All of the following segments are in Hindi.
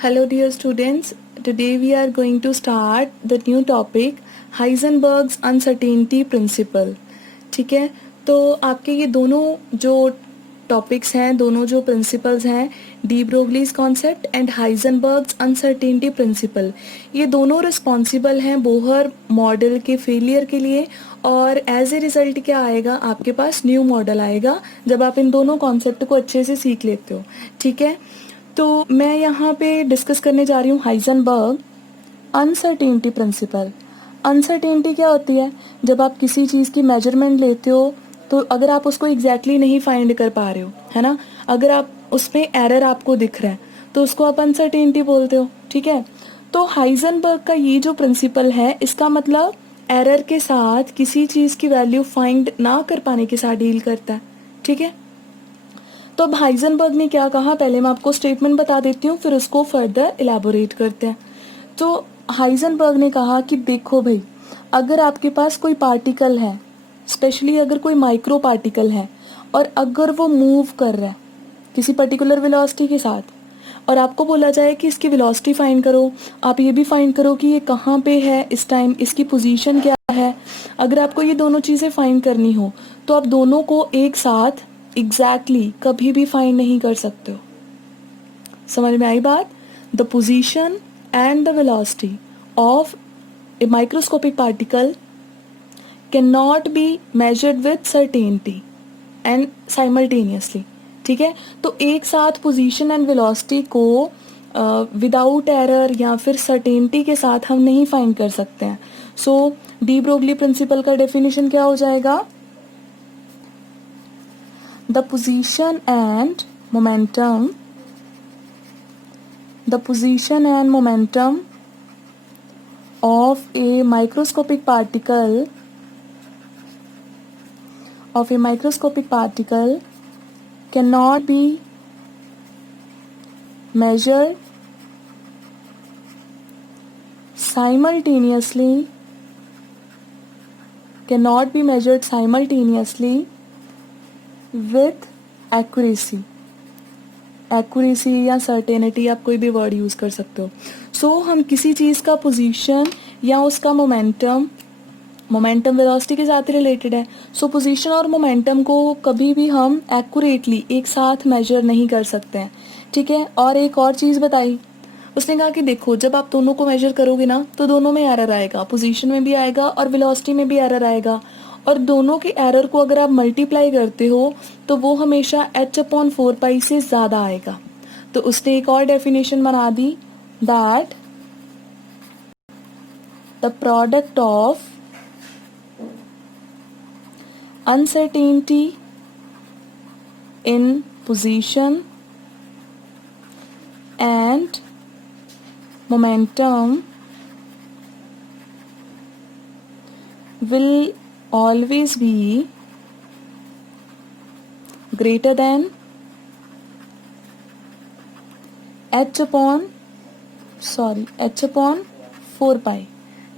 Hello dear students, today we are going to start the new topic Heisenberg's uncertainty principle. ठीक है, तो आपके ये दोनों जो टॉपिक्स हैं, दोनों जो प्रिंसिपल्स हैं, de Broglie's concept and Heisenberg's uncertainty principle, ये दोनों रिस्पॉन्सिबल हैं बोहर मॉडल के फेलियर के लिए। और एज ए रिजल्ट क्या आएगा, आपके पास न्यू मॉडल आएगा जब आप इन दोनों कॉन्सेप्ट को अच्छे से सीख लेते हो। ठीक है, तो मैं यहाँ पे डिस्कस करने जा रही हूँ हाइजनबर्ग अनसर्टेनिटी प्रिंसिपल। अनसर्टेनिटी क्या होती है? जब आप किसी चीज़ की मेजरमेंट लेते हो तो अगर आप उसको एग्जैक्टली नहीं फाइंड कर पा रहे हो, है ना, अगर आप उसमें एरर आपको दिख रहा है तो उसको आप अनसर्टेनिटी बोलते हो। ठीक है, तो हाइजनबर्ग का ये जो प्रिंसिपल है, इसका मतलब एरर के साथ किसी चीज़ की वैल्यू फाइंड ना कर पाने के साथ डील करता है। ठीक है, तो अब हाइजनबर्ग ने क्या कहा, पहले मैं आपको स्टेटमेंट बता देती हूँ, फिर उसको फर्दर इलेबोरेट करते हैं। तो हाइजनबर्ग ने कहा कि देखो भाई, अगर आपके पास कोई पार्टिकल है, स्पेशली अगर कोई माइक्रो पार्टिकल है, और अगर वो मूव कर रहा है किसी पर्टिकुलर वेलोसिटी के साथ, और आपको बोला जाए कि इसकी वेलोसिटी फाइंड करो, आप ये भी फाइंड करो कि ये कहाँ पे है इस टाइम, इसकी पोजीशन क्या है। अगर आपको ये दोनों चीज़ें फाइंड करनी हो तो आप दोनों को एक साथ एग्जैक्टली कभी भी फाइंड नहीं कर सकते हो। समझ में आई बात? The position and the velocity of A microscopic particle can not be measured with certainty and simultaneously. ठीक है, तो एक साथ पोजीशन एंड वेलोसिटी को विदाउट एरर या फिर सर्टेनिटी के साथ हम नहीं फाइंड कर सकते हैं। सो डी ब्रोगली प्रिंसिपल का डेफिनेशन क्या हो जाएगा? The position and momentum of a microscopic particle cannot be measured simultaneously with accuracy या सर्टेनिटी, आप कोई भी वर्ड यूज कर सकते हो। सो हम किसी चीज का पोजीशन या उसका मोमेंटम वेलोसिटी के साथ रिलेटेड है। सो पोजीशन और मोमेंटम को कभी भी हम एक्यूरेटली एक साथ मेजर नहीं कर सकते हैं। ठीक है, और एक और चीज बताई, उसने कहा कि देखो, जब आप दोनों को मेजर करोगे ना तो दोनों में एरर आएगा, पोजीशन में भी आएगा और वेलोसिटी में भी एरर आएगा, और दोनों के एरर को अगर आप मल्टीप्लाई करते हो तो वो हमेशा h/4 से ज़्यादा आएगा। तो उसने एक और डेफिनेशन बना दी, that the product of uncertainty in position and momentum will always be greater than h/4 pi.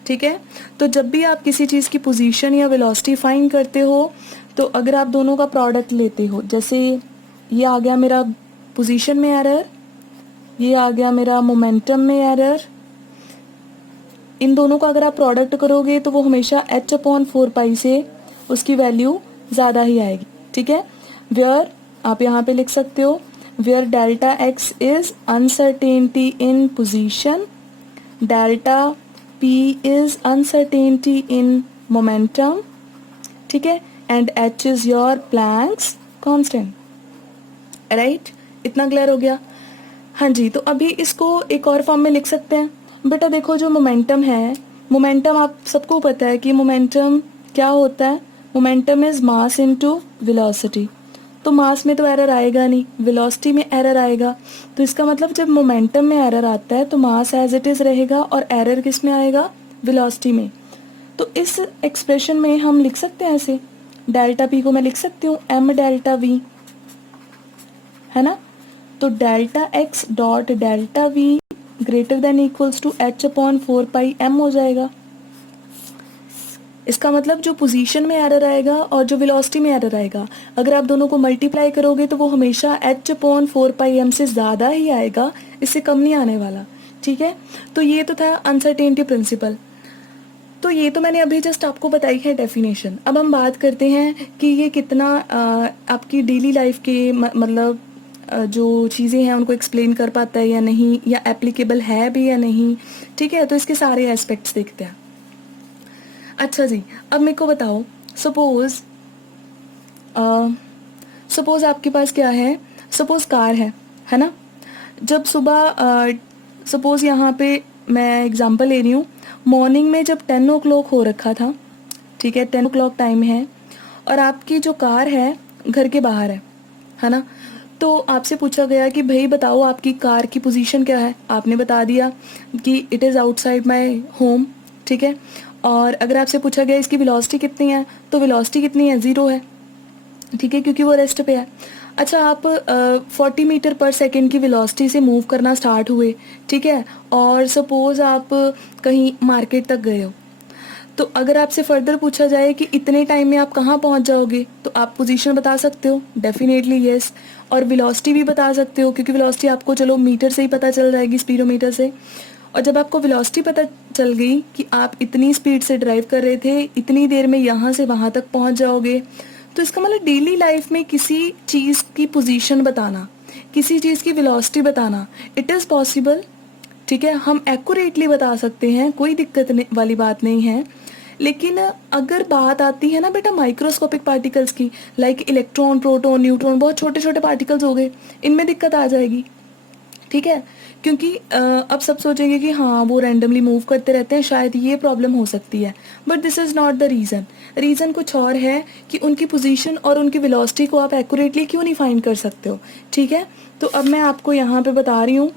ठीक है, तो जब भी आप किसी चीज़ की पोजीशन या वेलोसिटी फाइंड करते हो तो अगर आप दोनों का प्रोडक्ट लेते हो, जैसे ये आ गया मेरा पोजीशन में एरर, ये आ गया मेरा मोमेंटम में एरर, इन दोनों का अगर आप प्रोडक्ट करोगे तो वो हमेशा h/4 से उसकी वैल्यू ज़्यादा ही आएगी। ठीक है, वेयर आप यहाँ पे लिख सकते हो, where delta x is uncertainty in position, delta p is uncertainty in momentum, ठीक है, and h is your Planck's constant. Right, इतना क्लियर हो गया? हाँ जी, तो अभी इसको एक और फॉर्म में लिख सकते हैं। बेटा देखो, जो मोमेंटम है, मोमेंटम आप सबको पता है कि मोमेंटम क्या होता है, momentum is mass into velocity. तो मास में तो एरर आएगा नहीं, वेलोसिटी में एरर आएगा, तो इसका मतलब जब मोमेंटम में एरर आता है तो मास एज इट इज रहेगा और एरर किस में आएगा, वेलोसिटी में। तो इस एक्सप्रेशन में हम लिख सकते हैं ऐसे, डेल्टा पी को मैं लिख सकती हूँ m डेल्टा v, है ना। तो delta x dot delta v greater than equals to h/4 pi m हो जाएगा। इसका मतलब जो पोजीशन में एरर आएगा और जो वेलोसिटी में एरर आएगा, अगर आप दोनों को मल्टीप्लाई करोगे तो वो हमेशा h/4πm से ज़्यादा ही आएगा, इससे कम नहीं आने वाला। ठीक है, तो ये तो था अनसर्टेनिटी प्रिंसिपल। तो ये तो मैंने अभी जस्ट आपको बताई है डेफिनेशन। अब हम बात करते हैं कि ये कितना आपकी डेली लाइफ के मतलब जो चीज़ें हैं उनको एक्सप्लेन कर पाता है या नहीं, या एप्लीकेबल है भी या नहीं। ठीक है, तो इसके सारे एस्पेक्ट्स देखते हैं। अच्छा जी, अब मेरे को बताओ, सपोज आपके पास क्या है, सपोज कार है ना। जब सुबह सपोज यहाँ पे मैं एग्जांपल ले रही हूँ, मॉर्निंग में जब 10 o'clock हो रखा था, ठीक है, 10 o'clock टाइम है, और आपकी जो कार है घर के बाहर है ना। तो आपसे पूछा गया कि भाई बताओ आपकी कार की पोजीशन क्या है, आपने बता दिया कि it is outside my home. ठीक है, और अगर आपसे पूछा गया इसकी वेलोसिटी कितनी है, तो वेलोसिटी कितनी है, 0 है। ठीक है, क्योंकि वो रेस्ट पे है। अच्छा, आप 40 मीटर पर सेकेंड की वेलोसिटी से मूव करना स्टार्ट हुए, ठीक है, और सपोज आप कहीं मार्केट तक गए हो, तो अगर आपसे फर्दर पूछा जाए कि इतने टाइम में आप कहाँ पहुँच जाओगे, तो आप पोजीशन बता सकते हो, डेफिनेटली यस। और वेलोसिटी भी बता सकते हो, क्योंकि वेलोसिटी आपको चलो मीटर से ही पता चल जाएगी, स्पीडोमीटर से। और जब आपको वेलोसिटी पता चल गई कि आप इतनी स्पीड से ड्राइव कर रहे थे, इतनी देर में यहाँ से वहाँ तक पहुँच जाओगे, तो इसका मतलब डेली लाइफ में किसी चीज़ की पोजीशन बताना, किसी चीज़ की वेलोसिटी बताना, इट इज़ पॉसिबल। ठीक है, हम एक्यूरेटली बता सकते हैं, कोई दिक्कत वाली बात नहीं है। लेकिन अगर बात आती है ना बेटा माइक्रोस्कोपिक पार्टिकल्स की, लाइक इलेक्ट्रॉन, प्रोटॉन, न्यूट्रॉन, बहुत छोटे छोटे पार्टिकल्स हो गए, इनमें दिक्कत आ जाएगी। ठीक है, क्योंकि अब सब सोचेंगे कि हाँ वो रैंडमली मूव करते रहते हैं, शायद ये प्रॉब्लम हो सकती है, but this is not the reason. Reason कुछ और है कि उनकी पोजीशन और उनकी वेलोसिटी को आप एक्यूरेटली क्यों नहीं फाइंड कर सकते हो। ठीक है, तो अब मैं आपको यहाँ पे बता रही हूँ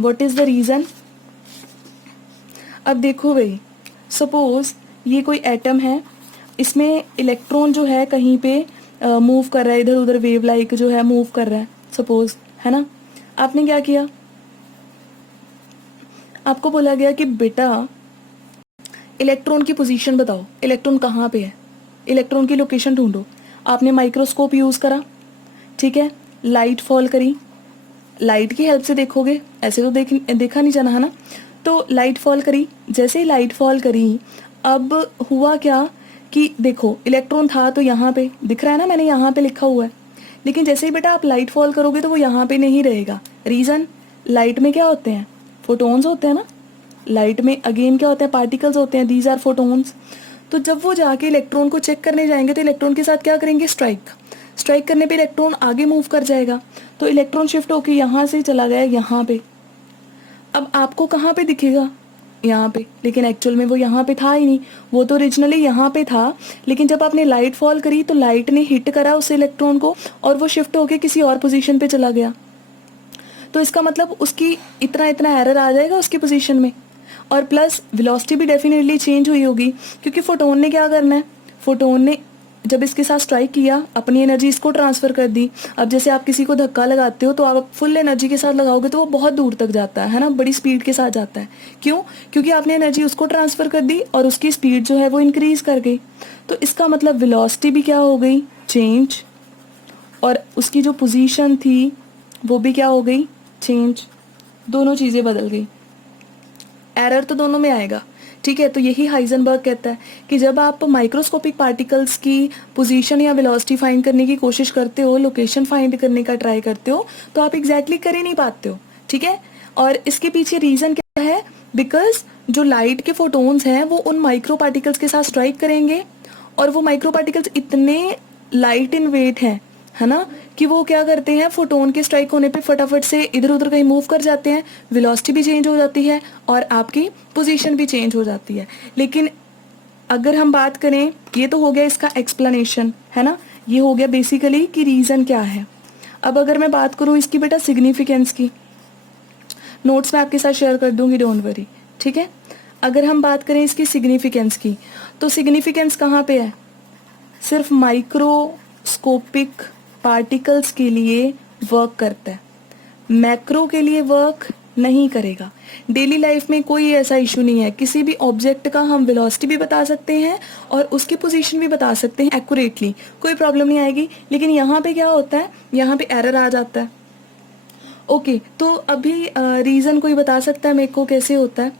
व्हाट इज़ द रीज़न। अब देखो भाई, सपोज ये कोई एटम है, इसमें इलेक्ट्रॉन जो है कहीं पे मूव कर रहा है, इधर उधर वेव लाइक जो है मूव कर रहा है, सपोज, है ना। आपने क्या किया, आपको बोला गया कि बेटा इलेक्ट्रॉन की पोजीशन बताओ, इलेक्ट्रॉन कहाँ पे है, इलेक्ट्रॉन की लोकेशन ढूंढो। आपने माइक्रोस्कोप यूज़ करा, ठीक है, लाइट फॉल करी, लाइट की हेल्प से देखोगे, ऐसे तो देखा नहीं जाना, है ना। तो लाइट फॉल करी, जैसे ही लाइट फॉल करी, अब हुआ क्या कि देखो इलेक्ट्रॉन था तो यहाँ पे दिख रहा है ना, मैंने यहाँ पे लिखा हुआ है, लेकिन जैसे ही बेटा आप लाइट फॉल करोगे तो वो यहाँ पे नहीं रहेगा। रीज़न, लाइट में क्या होते हैं, फोटोन्स होते हैं ना, लाइट में अगेन क्या होते हैं, पार्टिकल्स होते हैं, दीज आर फोटोन्स। तो जब वो जाके इलेक्ट्रॉन को चेक करने जाएंगे तो इलेक्ट्रॉन के साथ क्या करेंगे, स्ट्राइक करने पे इलेक्ट्रॉन आगे मूव कर जाएगा, तो इलेक्ट्रॉन शिफ्ट होकर यहाँ से चला गया यहाँ पे। अब आपको कहाँ पे दिखेगा, यहाँ पे, लेकिन एक्चुअल में वो यहाँ पे था ही नहीं, वो तो ओरिजिनली यहाँ पे था, लेकिन जब आपने लाइट फॉल करी तो लाइट ने हिट करा उस इलेक्ट्रॉन को और वो शिफ्ट होके किसी और पोजीशन पे चला गया। तो इसका मतलब उसकी इतना इतना एरर आ जाएगा उसकी पोजीशन में, और प्लस वेलोसिटी भी डेफिनेटली चेंज हुई होगी, क्योंकि फोटोन ने क्या करना है, फोटोन ने जब इसके साथ स्ट्राइक किया अपनी एनर्जी इसको ट्रांसफ़र कर दी। अब जैसे आप किसी को धक्का लगाते हो तो आप फुल एनर्जी के साथ लगाओगे तो वो बहुत दूर तक जाता है ना, बड़ी स्पीड के साथ जाता है। क्यों, क्योंकि आपने एनर्जी उसको ट्रांसफ़र कर दी और उसकी स्पीड जो है वो इंक्रीज़ कर गई। तो इसका मतलब वेलोसिटी भी क्या हो गई, चेंज, और उसकी जो पोजीशन थी वो भी क्या हो गई, चेंज, दोनों चीज़ें बदल गई। एरर तो दोनों में आएगा। ठीक है, तो यही हाइजेनबर्ग कहता है कि जब आप माइक्रोस्कोपिक पार्टिकल्स की पोजीशन या वेलोसिटी फाइंड करने की कोशिश करते हो, लोकेशन फाइंड करने का ट्राई करते हो, तो आप एग्जैक्टली कर ही नहीं पाते हो। ठीक है, और इसके पीछे रीज़न क्या है, बिकॉज जो लाइट के फोटोन्स हैं वो उन माइक्रो पार्टिकल्स के साथ स्ट्राइक करेंगे, और वो माइक्रो पार्टिकल्स इतने लाइट इन वेट हैं, है ना, कि वो क्या करते हैं, फोटोन के स्ट्राइक होने पे फटाफट से इधर उधर कहीं मूव कर जाते हैं, वेलोसिटी भी चेंज हो जाती है और आपकी पोजीशन भी चेंज हो जाती है। लेकिन अगर हम बात करें, ये तो हो गया इसका एक्सप्लेनेशन, है ना, ये हो गया बेसिकली कि रीज़न क्या है। अब अगर मैं बात करूँ इसकी बेटा सिग्निफिकेंस की, नोट्स में आपके साथ शेयर कर दूंगी, डोंट वरी। ठीक है, अगर हम बात करें इसकी सिग्निफिकेंस की, तो सिग्निफिकेंस कहाँ पे है, सिर्फ माइक्रोस्कोपिक पार्टिकल्स के लिए वर्क करता है, मैक्रो के लिए वर्क नहीं करेगा। डेली लाइफ में कोई ऐसा इशू नहीं है, किसी भी ऑब्जेक्ट का हम वेलोसिटी भी बता सकते हैं और उसकी पोजीशन भी बता सकते हैं एक्यूरेटली, कोई प्रॉब्लम नहीं आएगी। लेकिन यहाँ पे क्या होता है, यहाँ पे एरर आ जाता है। ओके, तो अभी रीज़न कोई बता सकता है मेरे को कैसे होता है?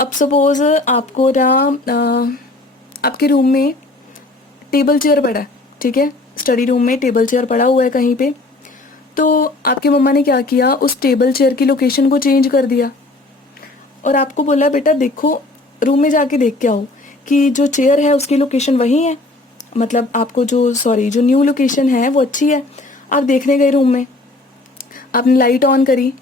अब सपोज आपको ना आपके रूम में टेबल चेयर पड़ा है, ठीक है, स्टडी रूम में टेबल चेयर पड़ा हुआ है कहीं पे, तो आपकी मम्मा ने क्या किया, उस टेबल चेयर की लोकेशन को चेंज कर दिया और आपको बोला बेटा देखो, रूम में जाके देख के आओ कि जो चेयर है उसकी लोकेशन वही है, मतलब आपको जो न्यू लोकेशन है वो अच्छी है। आप देखने गए रूम में, आपने लाइट ऑन करी,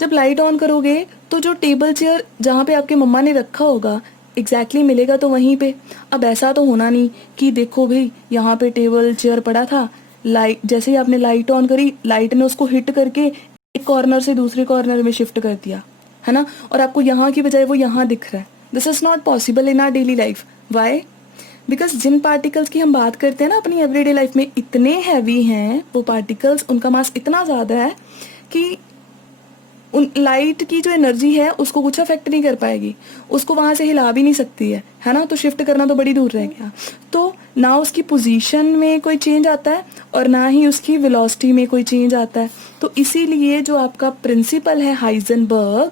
जब लाइट ऑन करोगे तो जो टेबल चेयर जहाँ पे आपके मम्मा ने रखा होगा एग्जैक्टली मिलेगा तो वहीं पे। अब ऐसा तो होना नहीं कि देखो भाई यहाँ पे टेबल चेयर पड़ा था, लाइट जैसे ही आपने लाइट ऑन करी, लाइट ने उसको हिट करके एक कॉर्नर से दूसरे कॉर्नर में शिफ्ट कर दिया, है ना, और आपको यहाँ की बजाय वो यहाँ दिख रहा है। This is not possible in our daily life. Why? Because जिन पार्टिकल्स की हम बात करते हैं ना अपनी एवरीडे लाइफ में, इतने हैवी हैं वो पार्टिकल्स, उनका मास इतना ज़्यादा है कि उन लाइट की जो एनर्जी है उसको कुछ अफेक्ट नहीं कर पाएगी, उसको वहाँ से हिला भी नहीं सकती है ना, तो शिफ्ट करना तो बड़ी दूर रह गया। तो ना उसकी पोजीशन में कोई चेंज आता है और ना ही उसकी वेलोसिटी में कोई चेंज आता है। तो इसीलिए जो आपका प्रिंसिपल है हाइजेनबर्ग,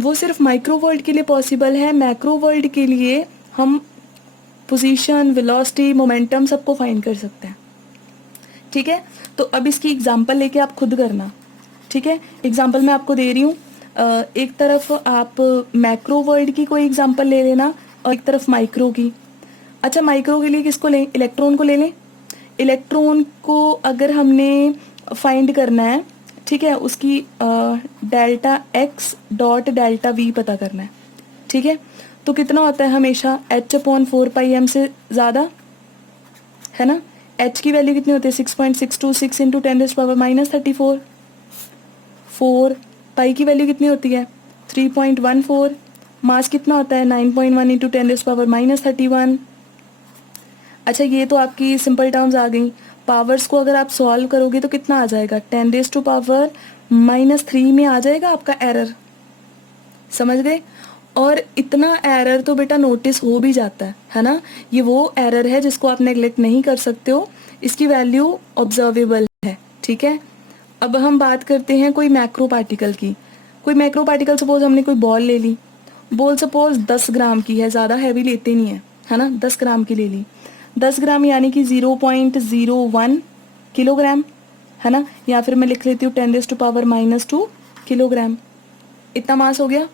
वो सिर्फ माइक्रो वर्ल्ड के लिए पॉसिबल है, मैक्रो वर्ल्ड के लिए हम पोजीशन, वेलोसिटी, मोमेंटम सबको फाइंड कर सकते हैं। ठीक है, तो अब इसकी एग्जांपल लेके आप खुद करना। ठीक है, एग्जांपल मैं आपको दे रही हूँ, एक तरफ आप मैक्रो वर्ल्ड की कोई एग्जांपल ले लेना और एक तरफ माइक्रो की। अच्छा, माइक्रो के लिए किसको लें? इलेक्ट्रॉन को ले लें। इलेक्ट्रॉन को अगर हमने फाइंड करना है, ठीक है, उसकी delta x dot delta we पता करना है। ठीक है, तो कितना होता है हमेशा h/4πm से ज़्यादा, है ना। h की वैल्यू कितनी होती है? 6.626 इंटू 10⁻34। 4 पाई की वैल्यू कितनी होती है? 3.14। मास कितना होता है? 9.1 इंटू 10⁻31। अच्छा, ये तो आपकी सिंपल टर्म्स आ गई। पावर्स को अगर आप सॉल्व करोगे तो कितना आ जाएगा? 10⁻³ में आ जाएगा आपका एरर। समझ गए? और इतना एरर तो बेटा नोटिस हो भी जाता है ना। ये वो एरर है जिसको आप नेग्लेक्ट नहीं कर सकते हो, इसकी वैल्यू ऑब्जर्वेबल है। ठीक है, अब हम बात करते हैं कोई मैक्रो पार्टिकल की। कोई मैक्रो पार्टिकल, सपोज हमने कोई बॉल ले ली, बॉल सपोज 10 ग्राम की है, ज़्यादा हैवी लेते नहीं है ना, 10 ग्राम की ले ली। 10 ग्राम यानी कि 0.01 किलोग्राम, है ना, या फिर मैं लिख लेती हूँ 10⁻² किलोग्राम। इतना मास हो गया।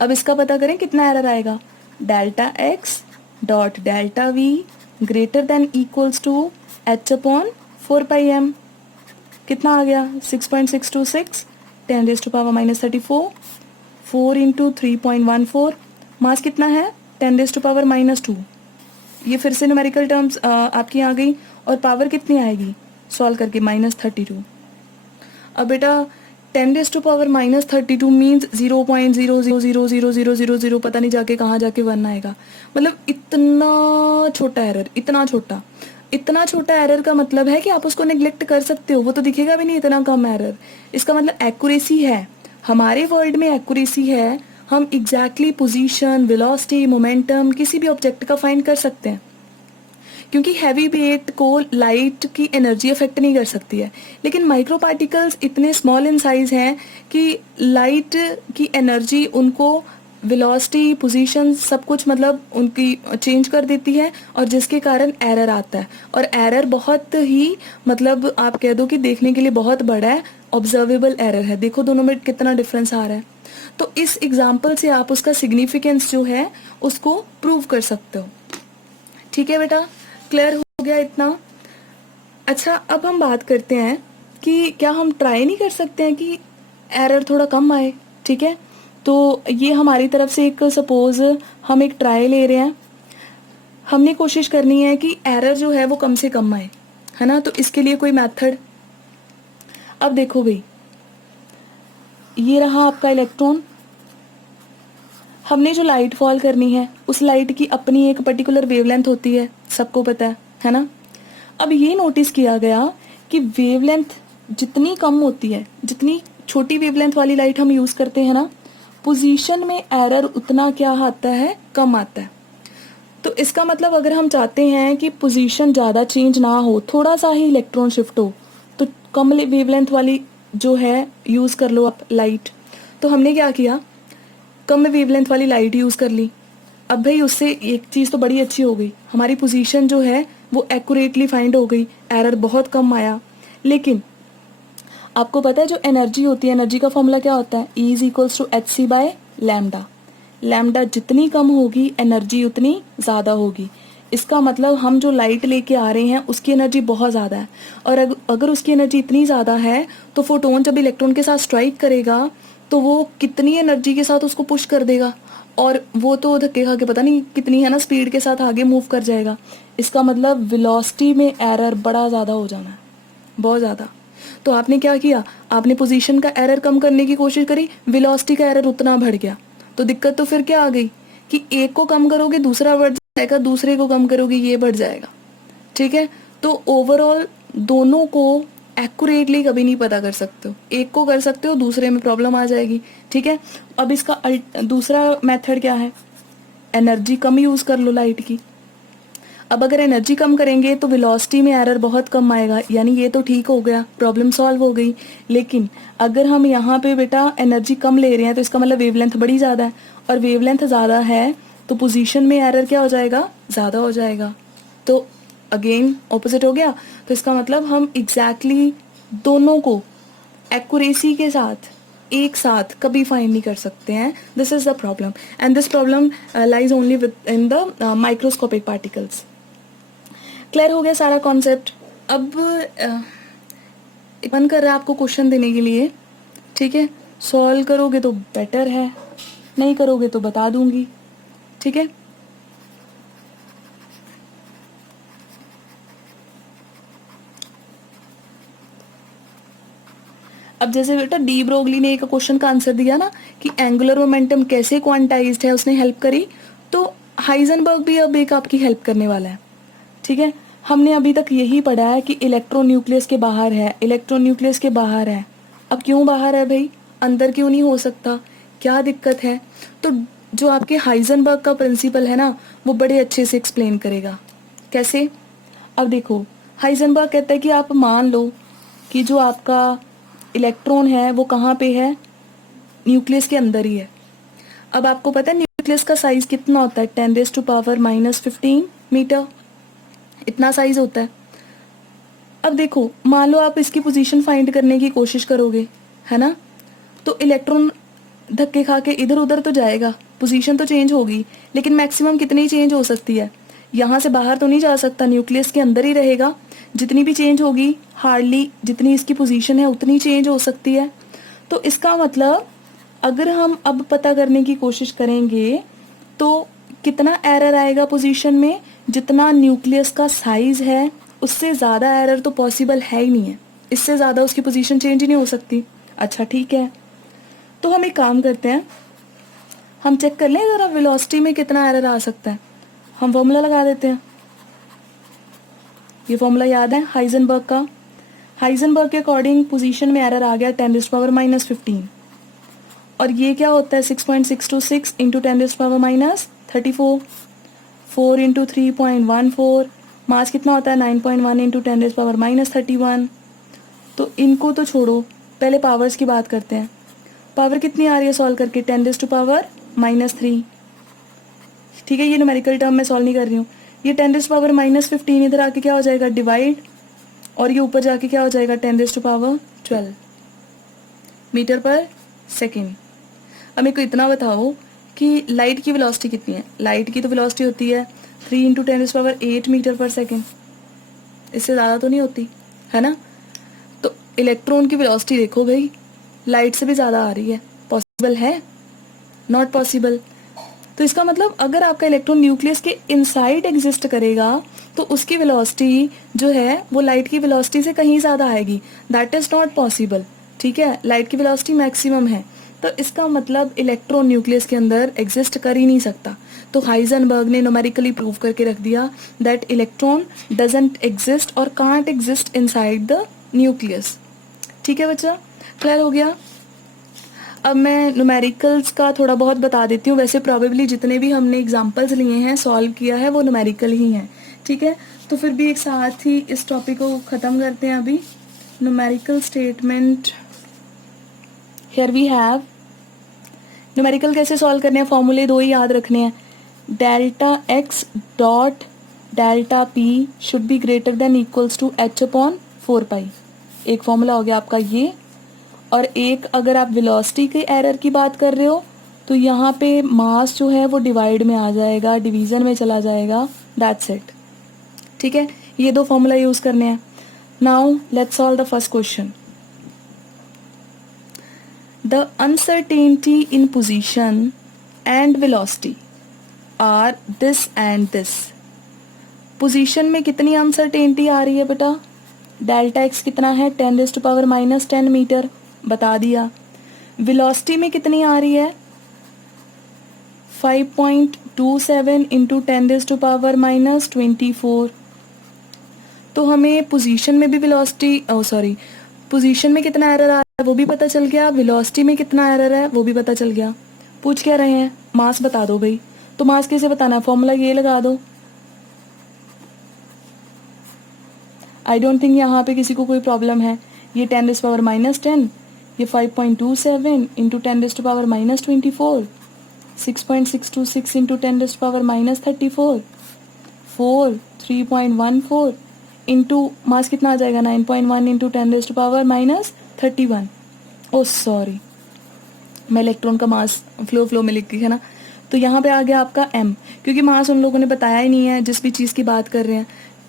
अब इसका पता करें कितना एरर आएगा। Delta x dot delta v greater than equals to h/4πm। कितना आ गया? 6.626 10⁻34 4 इंटू 3.14। मास कितना है? 10⁻²। ये फिर से न्यूमेरिकल टर्म्स आपकी आ गई। और पावर कितनी आएगी सॉल्व करके? -32। अब बेटा 10⁻32 मीन्स 0.000000 पता नहीं जाके कहाँ जाके 1 आएगा। मतलब इतना छोटा एरर, इतना छोटा एरर का मतलब है कि आप उसको नेग्लेक्ट कर सकते हो, वो तो दिखेगा भी नहीं इतना कम एरर। इसका मतलब एक्यूरेसी है, हमारे वर्ल्ड में एक्यूरेसी है। हम एग्जैक्टली पोजीशन, वेलोसिटी, मोमेंटम किसी भी ऑब्जेक्ट का फाइंड कर सकते हैं, क्योंकि हैवी वेट को लाइट की एनर्जी अफेक्ट नहीं कर सकती है। लेकिन माइक्रो पार्टिकल्स इतने स्मॉल इन साइज हैं कि लाइट की एनर्जी उनको वेलोसिटी, पोजीशन सब कुछ मतलब उनकी चेंज कर देती है, और जिसके कारण एरर आता है। और एरर बहुत ही मतलब आप कह दो कि देखने के लिए बहुत बड़ा है, ऑब्जर्वेबल एरर है। देखो दोनों में कितना डिफरेंस आ रहा है। तो इस एग्जाम्पल से आप उसका सिग्निफिकेंस जो है उसको प्रूव कर सकते हो। ठीक है बेटा, क्लियर हो गया इतना? अच्छा, अब हम बात करते हैं कि क्या हम ट्राई नहीं कर सकते हैं कि एरर थोड़ा कम आए। ठीक है, तो ये हमारी तरफ से एक सपोज हम एक ट्राई ले रहे हैं, हमने कोशिश करनी है कि एरर जो है वो कम से कम आए, है ना। तो इसके लिए कोई मेथड, अब देखो भाई, ये रहा आपका इलेक्ट्रॉन। हमने जो लाइट फॉल करनी है उस लाइट की अपनी एक पर्टिकुलर वेवलेंथ होती है, सबको पता है ना। अब ये नोटिस किया गया कि वेवलेंथ जितनी कम होती है, जितनी छोटी वेवलेंथ वाली लाइट हम यूज करते हैं ना, पोजीशन में एरर उतना क्या आता है, कम आता है। तो इसका मतलब अगर हम चाहते हैं कि पोजीशन ज़्यादा चेंज ना हो, थोड़ा सा ही इलेक्ट्रॉन शिफ्ट हो, तो कम वेवलेंथ वाली जो है यूज़ कर लो आप लाइट। तो हमने क्या किया, कम वेवलेंथ वाली लाइट यूज़ कर ली। अब भाई उससे एक चीज़ तो बड़ी अच्छी हो गई, हमारी पोजीशन जो है वो एक्यूरेटली फाइंड हो गई, एरर बहुत कम आया। लेकिन आपको पता है जो एनर्जी होती है, एनर्जी का फॉर्मूला क्या होता है, E is equals to h c by lambda. Lambda जितनी कम होगी एनर्जी उतनी ज़्यादा होगी। इसका मतलब हम जो लाइट लेके आ रहे हैं उसकी एनर्जी बहुत ज़्यादा है, और अगर उसकी एनर्जी इतनी ज़्यादा है तो फोटोन जब इलेक्ट्रॉन के साथ स्ट्राइक करेगा तो वो कितनी एनर्जी के साथ उसको पुश कर देगा, और वो तो धक्के खा के पता नहीं कितनी है ना स्पीड के साथ आगे मूव कर जाएगा। इसका मतलब वेलोसिटी में एरर बड़ा ज़्यादा हो जाना है, बहुत ज़्यादा। तो आपने क्या किया, आपने पोजीशन का एरर कम करने की कोशिश करी, वेलोसिटी का एरर उतना बढ़ गया। तो दिक्कत तो फिर क्या आ गई कि एक को कम करोगे दूसरा बढ़ जाएगा, दूसरे को कम करोगे ये बढ़ जाएगा। ठीक है, तो ओवरऑल दोनों को एक्यूरेटली कभी नहीं पता कर सकते हो, एक को कर सकते हो दूसरे में प्रॉब्लम आ जाएगी। ठीक है, अब इसका दूसरा मेथड क्या है, एनर्जी कम यूज कर लो लाइट की। अब अगर एनर्जी कम करेंगे तो वेलोसिटी में एरर बहुत कम आएगा, यानी ये तो ठीक हो गया, प्रॉब्लम सॉल्व हो गई। लेकिन अगर हम यहाँ पे बेटा एनर्जी कम ले रहे हैं तो इसका मतलब वेवलेंथ बड़ी ज़्यादा है, और वेवलेंथ ज़्यादा है तो पोजीशन में एरर क्या हो जाएगा, ज़्यादा हो जाएगा। तो अगेन ऑपोजिट हो गया। तो इसका मतलब हम एग्जैक्टली दोनों को एक्यूरेसी के साथ एक साथ कभी फाइंड नहीं कर सकते हैं। This is the problem, and this problem lies only with in the microscopic particles. Clear हो गया सारा कॉन्सेप्ट। अब मन कर रहा है आपको क्वेश्चन देने के लिए, ठीक है, सॉल्व करोगे तो बेटर है, नहीं करोगे तो बता दूंगी। ठीक है, अब जैसे बेटा डी ब्रोगली ने एक क्वेश्चन का आंसर दिया ना कि एंगुलर मोमेंटम कैसे क्वांटाइज्ड है, उसने हेल्प करी, तो हाइजेनबर्ग भी अब एक आपकी हेल्प करने वाला है। ठीक है, हमने अभी तक यही पढ़ा है कि इलेक्ट्रॉन न्यूक्लियस के बाहर है, इलेक्ट्रॉन न्यूक्लियस के बाहर है। अब क्यों बाहर है भाई, अंदर क्यों नहीं हो सकता, क्या दिक्कत है? तो जो आपके हाइजेनबर्ग का प्रिंसिपल है ना वो बड़े अच्छे से एक्सप्लेन करेगा। कैसे? अब देखो, हाइजेनबर्ग कहता है कि आप मान लो कि जो आपका इलेक्ट्रॉन है वो कहाँ पे है, न्यूक्लियस के अंदर ही है। अब आपको पता है न्यूक्लियस का साइज कितना होता है, 10⁻⁻15 मीटर, इतना साइज होता है। अब देखो, मान लो आप इसकी पोजीशन फाइंड करने की कोशिश करोगे, है ना, तो इलेक्ट्रॉन धक्के खा के इधर उधर तो जाएगा, पोजीशन तो चेंज होगी, लेकिन मैक्सिमम कितनी चेंज हो सकती है, यहाँ से बाहर तो नहीं जा सकता, न्यूक्लियस के अंदर ही रहेगा। जितनी भी चेंज होगी हार्डली जितनी इसकी पोजीशन है उतनी चेंज हो सकती है। तो इसका मतलब अगर हम अब पता करने की कोशिश करेंगे तो कितना एरर आएगा पोजीशन में, जितना न्यूक्लियस का साइज है उससे ज़्यादा एरर तो पॉसिबल है ही नहीं है, इससे ज़्यादा उसकी पोजीशन चेंज ही नहीं हो सकती। अच्छा ठीक है, तो हम एक काम करते हैं, हम चेक कर लें ज़रा वेलोसिटी में कितना एरर आ सकता है। हम फॉर्मूला लगा देते हैं, ये फॉर्मूला याद है हाइजेनबर्ग का। हाइजेनबर्ग के अकॉर्डिंग पोजीशन में एरर आ गया 10⁻⁻15, और ये क्या होता है 6.626 इंटू 10⁻⁻34, 4 इंटू 3.14, मास कितना होता है 9.1 इंटू 10⁻⁻31। तो इनको तो छोड़ो, पहले पावर्स की बात करते हैं। पावर कितनी आ रही है सॉल्व करके, 10⁻⁻3। ठीक है, ये न्यूमेरिकल टर्म में सॉल्व नहीं कर रही हूँ। ये 10⁻⁻15 इधर आके क्या हो जाएगा डिवाइड, और ये ऊपर जाके क्या हो जाएगा 10⁻12 मीटर पर सेकेंड। अब मेरे को इतना बताओ कि लाइट की वेलोसिटी कितनी है। लाइट की तो वेलोसिटी होती है 3 इंटू 10⁸ मीटर पर सेकेंड, इससे ज़्यादा तो नहीं होती, है ना। तो इलेक्ट्रॉन की वेलोसिटी देखो भाई, लाइट से भी ज़्यादा आ रही है, पॉसिबल है? Not possible. तो इसका मतलब अगर आपका इलेक्ट्रॉन न्यूक्लियस के इनसाइड एग्जिस्ट करेगा तो उसकी वेलोसिटी जो है वो लाइट की वेलोसिटी से कहीं ज़्यादा आएगी, दैट इज़ नॉट पॉसिबल। ठीक है, लाइट की वेलोसिटी मैक्सिमम है, तो इसका मतलब इलेक्ट्रॉन न्यूक्लियस के अंदर एग्जिस्ट कर ही नहीं सकता। तो हाइजेनबर्ग ने न्यूमेरिकली प्रूव करके रख दिया दैट इलेक्ट्रॉन डजंट एग्जिस्ट और can't exist inside the nucleus. ठीक है बच्चा, क्लियर हो गया। अब मैं न्यूमेरिकल्स का थोड़ा बहुत बता देती हूँ। वैसे प्रॉबेबली जितने भी हमने एग्जांपल्स लिए हैं, सॉल्व किया है, वो न्यूमेरिकल ही हैं, ठीक है। तो फिर भी एक साथ ही इस टॉपिक को ख़त्म करते हैं अभी। Numerical statement, here we have numerical कैसे सॉल्व करने हैं, फॉर्मूले दो ही याद रखने हैं। Delta x dot delta p should be greater than equals to h upon 4 pi. एक फॉर्मूला हो गया आपका ये। और एक, अगर आप वेलोसिटी के एरर की बात कर रहे हो तो यहाँ पे मास जो है वो डिवाइड में आ जाएगा, डिवीजन में चला जाएगा, दैट्स इट, ठीक है। ये दो फॉर्मूला यूज करने हैं। Now let's solve the first question. The uncertainty in position and velocity are this and this. Position में कितनी अनसर्टेनिटी आ रही है बेटा? डेल्टा एक्स कितना है? 10⁻⁻10 मीटर, बता दिया। वेलोसिटी में कितनी आ रही है? 5.27 इंटू 10⁻⁻24। तो हमें पोजीशन में भी वेलोसिटी, पोजीशन में कितना एरर आ रहा है वो भी पता चल गया, वेलोसिटी में कितना एरर है वो भी पता चल गया। पूछ क्या रहे हैं? मास बता दो भाई। तो मास कैसे बताना है? फॉर्मूला ये लगा दो। आई डोंट थिंक यहाँ पे किसी को कोई प्रॉब्लम है। ये 10⁻⁻10, ये 5.27 इंटू 10⁻⁻24, 6.626 इंटू 10⁻⁻34, 4, 3.14 इंटू मास कितना आ जाएगा? 9.1 इंटू 10⁻31। ओ सॉरी, मैं इलेक्ट्रॉन का मास फ्लो में लिख गई है ना। तो यहाँ पे आ गया आपका m, क्योंकि मास उन लोगों ने बताया ही नहीं है जिस भी चीज़ की बात कर रहे हैं।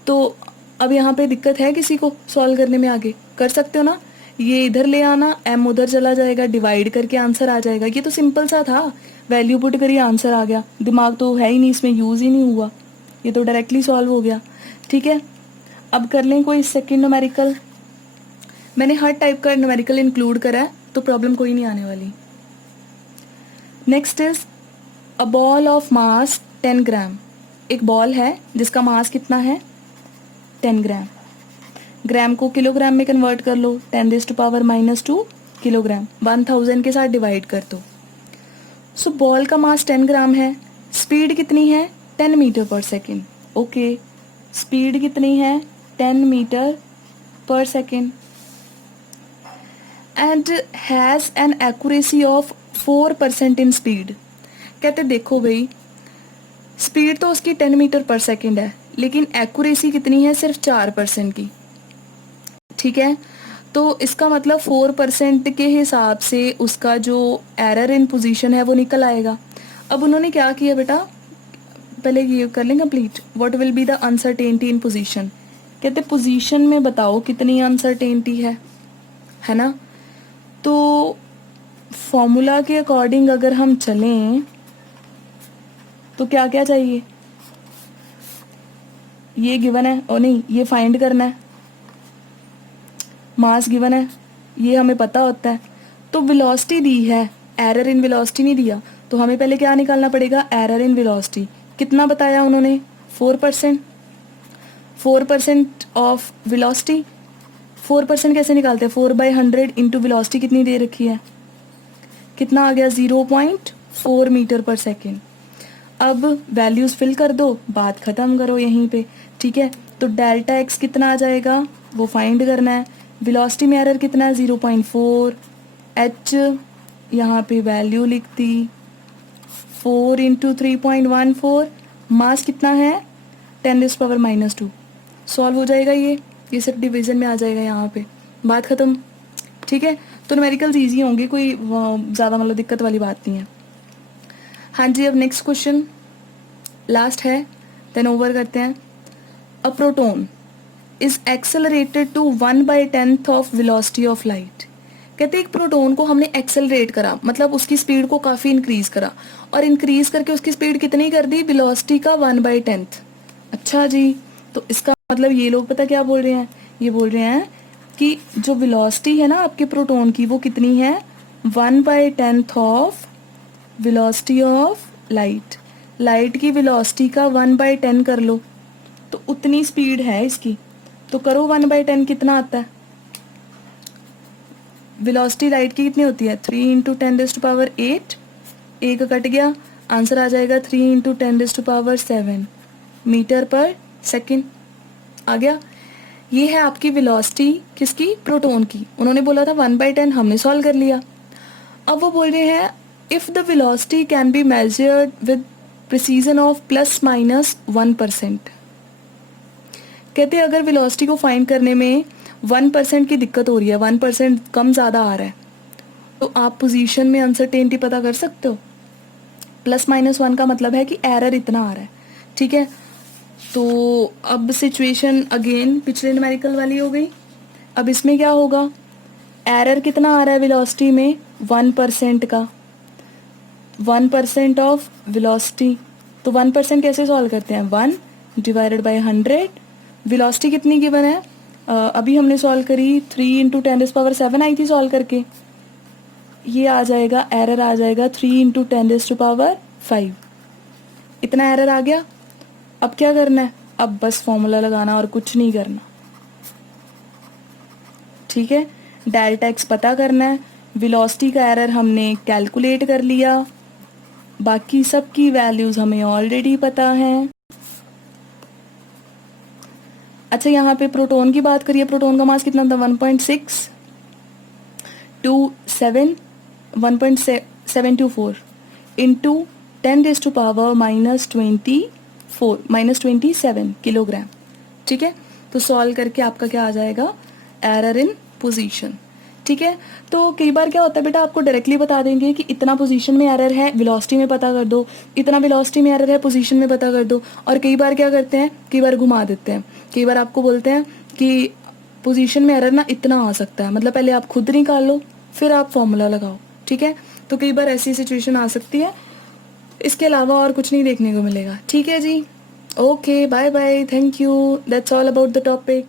तो अब यहाँ पे दिक्कत है किसी को सॉल्व करने में? आगे कर सकते हो ना, ये इधर ले आना, m उधर चला जाएगा, डिवाइड करके आंसर आ जाएगा। ये तो सिंपल सा था, वैल्यू पुट करिए आंसर आ गया। दिमाग तो है ही नहीं इसमें, यूज़ ही नहीं हुआ, ये तो डायरेक्टली सॉल्व हो गया, ठीक है। अब कर लें कोई सेकेंड न्यूमेरिकल। मैंने हर टाइप का न्यूमेरिकल इंक्लूड करा है तो प्रॉब्लम कोई नहीं आने वाली। Next is a ball of mass 10 ग्राम। एक बॉल है जिसका मास कितना है? 10 ग्राम। ग्राम को किलोग्राम में कन्वर्ट कर लो, 10⁻⁻2 किलोग्राम, 1000 के साथ डिवाइड कर दो। सो बॉल का मास 10 ग्राम है। स्पीड कितनी है? 10 मीटर पर सेकेंड। ओके, स्पीड कितनी है? 10 मीटर पर second. And has an accuracy of 4% in speed. कहते देखो भाई, स्पीड तो उसकी 10 मीटर पर सेकेंड है, लेकिन एक्यूरेसी कितनी है? सिर्फ 4% की, ठीक है। तो इसका मतलब 4% के हिसाब से उसका जो एरर इन पोजीशन है वो निकल आएगा। अब उन्होंने क्या किया बेटा, पहले ये कर लें complete. What will be the uncertainty in position. कहते पोजीशन में बताओ कितनी अनसर्टेनिटी है ना। तो फॉर्मूला के अकॉर्डिंग अगर हम चलें तो क्या क्या चाहिए? ये गिवन है, और नहीं, ये फाइंड करना है। मास गिवन है, ये हमें पता होता है। तो वेलोसिटी दी है, एरर इन वेलोसिटी नहीं दिया, तो हमें पहले क्या निकालना पड़ेगा? Error in velocity. कितना बताया उन्होंने? 4%। 4% ऑफ वेलोसिटी, 4% कैसे निकालते हैं? 4/100 इंटू वेलोसिटी कितनी दे रखी है, कितना आ गया? 0.4 मीटर पर सेकेंड। अब वैल्यूज फिल कर दो, बात खत्म करो यहीं पे, ठीक है। तो डेल्टा एक्स कितना आ जाएगा वो फाइंड करना है। वेलोसिटी में एरर कितना है? 0.4। एच यहाँ पे वैल्यू लिख दी, 4 इंटू 3.14। मास कितना है? 10⁻⁻2। सॉल्व हो जाएगा ये सिर्फ डिवीजन में आ जाएगा यहाँ पे, बात खत्म, ठीक है। तो न्यूमेरिकल्स ईजी होंगे, कोई ज़्यादा मतलब दिक्कत वाली बात नहीं है। हाँ जी, अब नेक्स्ट क्वेश्चन लास्ट है, देन ओवर करते हैं। A proton is accelerated to 1/10 of velocity of light. कहते हैं एक प्रोटॉन को हमने एक्सेलरेट करा, मतलब उसकी स्पीड को काफ़ी इंक्रीज करा, और इंक्रीज करके उसकी स्पीड कितनी कर दी? वेलोसिटी का 1/10। अच्छा जी, तो इसका मतलब ये लोग पता क्या बोल रहे हैं? ये बोल रहे हैं कि जो वेलोसिटी है ना आपके प्रोटॉन की, वो कितनी है? 1/10 of velocity of light. Light की वेलोसिटी का 1/10 कर लो, तो उतनी स्पीड है इसकी। तो करो 1/10 कितना आता है? वेलोसिटी लाइट की कितनी होती है 3 इंटू 10⁸8, ए का कट गया, आंसर आ जाएगा 3 इंटू 10⁷7 मीटर पर सेकेंड। आ गया। ये है आपकी वेलोसिटी किसकी, प्रोटॉन की। उन्होंने बोला था 1/10, हमने सॉल्व कर लिया। अब वो बोल रहे हैं if the velocity can be measured with precision of ±1%। कहते हैं अगर वेलोसिटी को फाइंड करने में 1% की दिक्कत हो रही है, 1% कम ज़्यादा आ रहा है, तो आप पोजीशन में अनसर्टेनिटी पता कर सकते हो। ±1 का मतलब है कि एरर इतना आ रहा है, ठीक है। तो अब सिचुएशन अगेन पिछले न्यूमेरिकल वाली हो गई। अब इसमें क्या होगा, एरर कितना आ रहा है वेलोसिटी में 1% का, 1% ऑफ वेलोसिटी। तो 1% कैसे सॉल्व करते हैं, 1 डिवाइडेड बाई 100। वेलोसिटी कितनी गिवन है, अभी हमने सॉल्व करी 3 इंटू 10⁻7 आई थी सॉल्व करके। ये आ जाएगा, एरर आ जाएगा 3 इंटू 10⁵। इतना एरर आ गया। अब क्या करना है, अब बस फॉर्मूला लगाना और कुछ नहीं करना, ठीक है। डेल्टा एक्स पता करना है, वेलोसिटी का एरर हमने कैलकुलेट कर लिया, बाकी सब की वैल्यूज हमें ऑलरेडी पता हैं। अच्छा यहाँ पे प्रोटॉन की बात करिए, प्रोटॉन का मास कितना था 1.724 इंटू 10⁻⁻27 किलोग्राम, ठीक है। तो सॉल्व करके आपका क्या आ जाएगा, एरर इन पोजीशन, ठीक है। तो कई बार क्या होता है बेटा, आपको डायरेक्टली बता देंगे कि इतना पोजीशन में एरर है, वेलोसिटी में पता कर दो, इतना वेलोसिटी में एरर है, पोजीशन में पता कर दो। और कई बार क्या करते हैं, कई बार घुमा देते हैं, कई बार आपको बोलते हैं कि पोजीशन में एरर ना इतना आ सकता है, मतलब पहले आप खुद निकाल लो फिर आप फॉर्मूला लगाओ, ठीक है। तो कई बार ऐसी सिचुएशन आ सकती है, इसके अलावा और कुछ नहीं देखने को मिलेगा, ठीक है जी। Okay, bye bye, thank you, that's all about the topic.